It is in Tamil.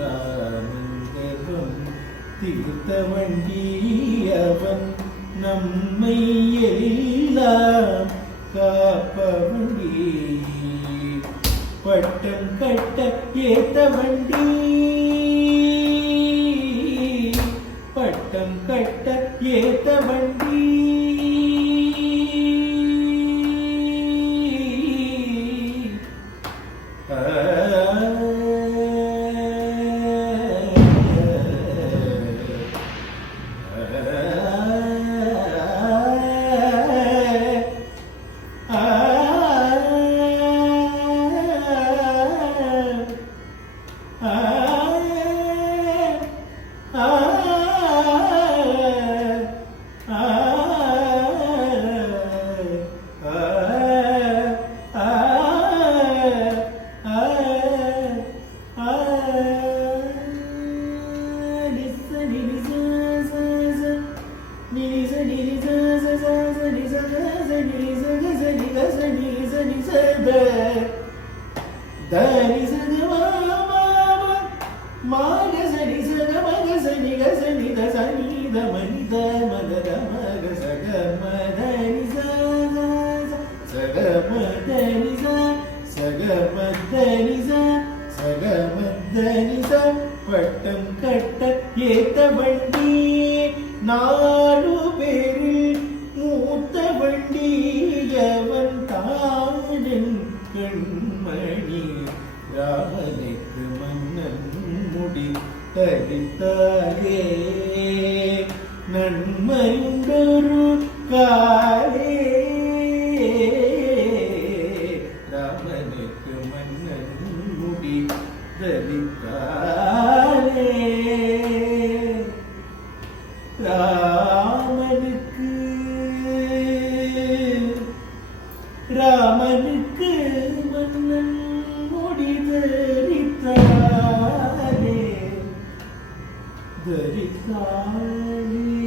ராமன் தீர்த்த வண்டியவன் நம்மை எல்லாம் காப்பவண்டி பட்டம் கட்ட ஏத்த வண்டி பட்டம் கட்ட ஏத்த வண்டி பட்டம் கட்ட ஏத்த வண்டி நாலு பேரில் மூத்த வண்டி எவன் தானின் கண்மணி ராமனுக்கு மன்னன் முடி தரித்தாயே நன்மையுண்டொரு காலே ராமனுக்கு மன்னன் முடி தரித்தாலே ராமனுக்கு மன்னன் முடி தரித்தாலே தரித்தாலே